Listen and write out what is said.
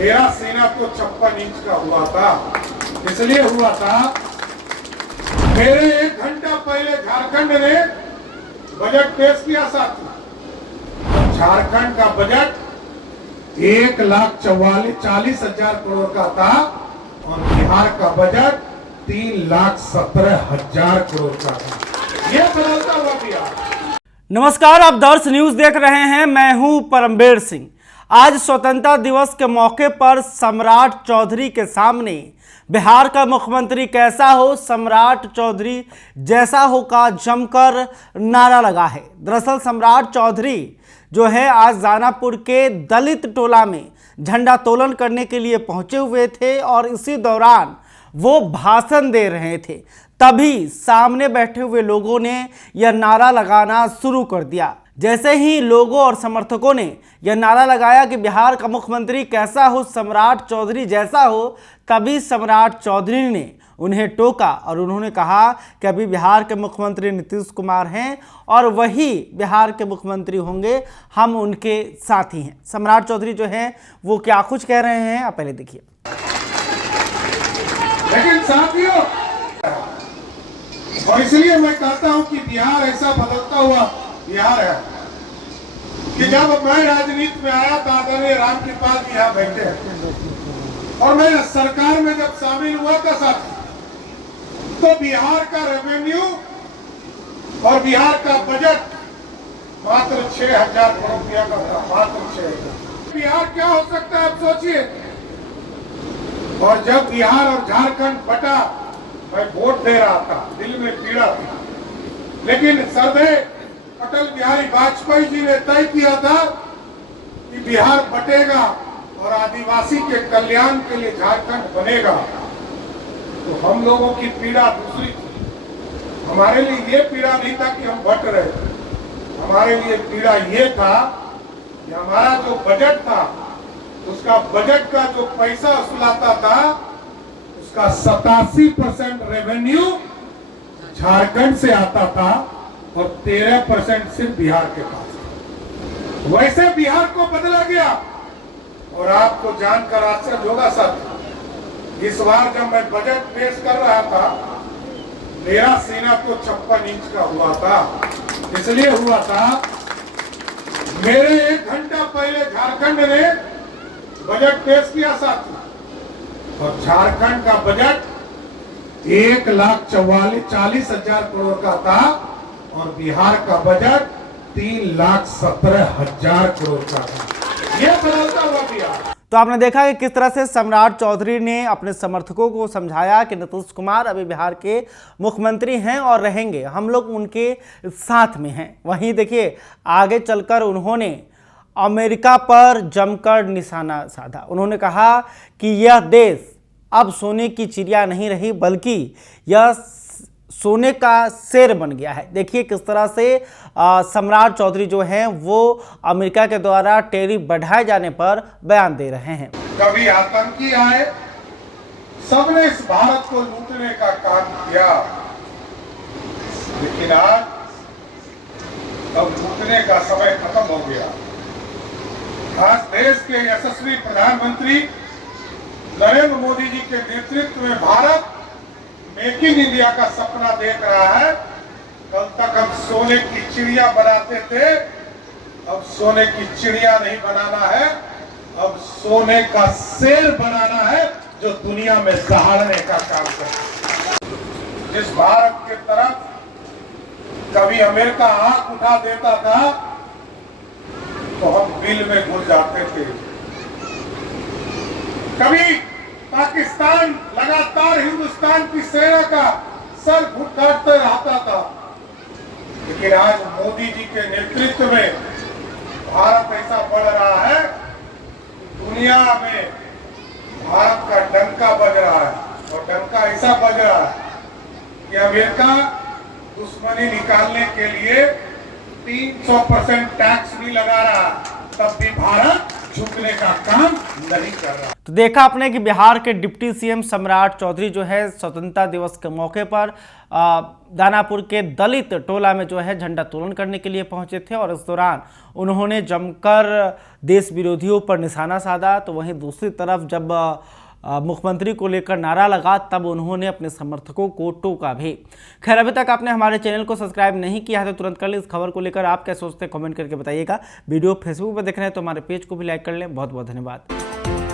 मेरा सेना तो 56 इंच का हुआ था। इसलिए हुआ था, मेरे 1 घंटा पहले झारखंड ने बजट पेश किया साथी। झारखंड का बजट 1,40,000 करोड़ का था और बिहार का बजट 3,17,000 करोड़ का था। यह बदलता हुआ बिहार। नमस्कार, आप दर्श न्यूज देख रहे हैं। मैं हूं परमबीर सिंह। आज स्वतंत्रता दिवस के मौके पर सम्राट चौधरी के सामने बिहार का मुख्यमंत्री कैसा हो, सम्राट चौधरी जैसा हो का जमकर नारा लगा है। दरअसल सम्राट चौधरी जो है आज दानापुर के दलित टोला में झंडा तोलन करने के लिए पहुंचे हुए थे और इसी दौरान वो भाषण दे रहे थे। तभी सामने बैठे हुए लोगों ने यह नारा लगाना शुरू कर दिया। जैसे ही लोगों और समर्थकों ने यह नारा लगाया कि बिहार का मुख्यमंत्री कैसा हो, सम्राट चौधरी जैसा हो, तभी सम्राट चौधरी ने उन्हें टोका और उन्होंने कहा कि अभी बिहार के मुख्यमंत्री नीतीश कुमार हैं और वही बिहार के मुख्यमंत्री होंगे, हम उनके साथी हैं। सम्राट चौधरी जो हैं वो क्या कुछ कह रहे हैं, आप पहले देखिए। लेकिन साथियों, और इसलिए मैं कहता हूं कि बिहार ऐसा बदलता हुआ बिहार है कि जब मैं राजनीति में आया तो आदरणीय रामकृपाल जी यहाँ बैठे और मैं सरकार में जब शामिल हुआ था साथी, तो बिहार का रेवेन्यू और बिहार का बजट मात्र 6,000 करोड़ रुपया का था, मात्र 6,000। बिहार क्या हो सकता है आप सोचिए। और जब बिहार और झारखंड बटा, मैं वोट दे रहा था, दिल में पीड़ा थी, लेकिन सरदेव अटल बिहारी वाजपेयी जी ने तय किया था कि बिहार बटेगा और आदिवासी के कल्याण के लिए झारखंड बनेगा। तो हम लोगों की पीड़ा दूसरी थी। हमारे लिए ये पीड़ा नहीं था कि हम बट रहे थे, हमारे लिए पीड़ा ये था कि हमारा जो बजट था, उसका बजट का जो पैसा वसूलाता था, उसका 87% रेवेन्यू झारखंड से आता था और 13% सिर्फ बिहार के पास। वैसे बिहार को बदला गया और आपको जानकर आश्चर्य होगा साथी, इस बार जब मैं बजट पेश कर रहा था, मेरा सेना तो 56 इंच का हुआ था। इसलिए हुआ था, मेरे 1 घंटा पहले झारखंड ने बजट पेश किया साथी और झारखंड का बजट 1,40,000 करोड़ का था और बिहार का बजट 3,17,000 करोड़ का था। यह बदलता हुआ बिहार। तो आपने देखा कि किस तरह से सम्राट चौधरी ने अपने समर्थकों को समझाया कि नीतीश कुमार अभी बिहार के मुख्यमंत्री हैं और रहेंगे, हम लोग उनके साथ में हैं। वहीं देखिए आगे चलकर उन्होंने अमेरिका पर जमकर निशाना साधा। उन्होंने कहा कि यह देश अब सोने की चिड़िया नहीं रही, बल्कि यह सोने का शेर बन गया है। देखिए किस तरह से सम्राट चौधरी जो हैं वो अमेरिका के द्वारा टैरिफ बढ़ाए जाने पर बयान दे रहे हैं। कभी आतंकी आए, सबने इस भारत को लूटने का काम किया, लेकिन आज अब लूटने का समय खत्म हो गया। आज देश के यशस्वी प्रधानमंत्री नरेंद्र मोदी जी के नेतृत्व में भारत मेक इन इंडिया का सपना देख रहा है। कल तक हम सोने की चिड़िया बनाते थे, अब सोने की चिड़िया नहीं बनाना है, अब सोने का शेर बनाना है जो दुनिया में दहाड़ने का काम करे। जिस भारत के तरफ कभी अमेरिका आंख उठा देता था तो हम बिल में घुस जाते थे। कभी पाकिस्तान लगातार हिंदुस्तान की सेना का सर घुटकाटते रहता था, लेकिन आज मोदी जी के नेतृत्व में भारत ऐसा बढ़ रहा है, दुनिया में भारत का डंका बज रहा है और डंका ऐसा बज रहा है कि अमेरिका दुश्मनी निकालने के लिए 300% टैक्स भी लगा रहा है, तब भी भारत झुकने का काम नहीं कर रहा। तो देखा आपने कि बिहार के डिप्टी सीएम सम्राट चौधरी जो है स्वतंत्रता दिवस के मौके पर दानापुर के दलित टोला में जो है झंडा तोलन करने के लिए पहुंचे थे और इस दौरान उन्होंने जमकर देश विरोधियों पर निशाना साधा। तो वहीं दूसरी तरफ जब मुख्यमंत्री को लेकर नारा लगा तब उन्होंने अपने समर्थकों को टोका भी। खैर, अभी तक आपने हमारे चैनल को सब्सक्राइब नहीं किया है तो तुरंत कर लें। इस खबर को लेकर आप क्या सोचते हैं कमेंट करके बताइएगा। वीडियो फेसबुक पर देख रहे हैं तो हमारे पेज को भी लाइक कर लें। बहुत बहुत धन्यवाद।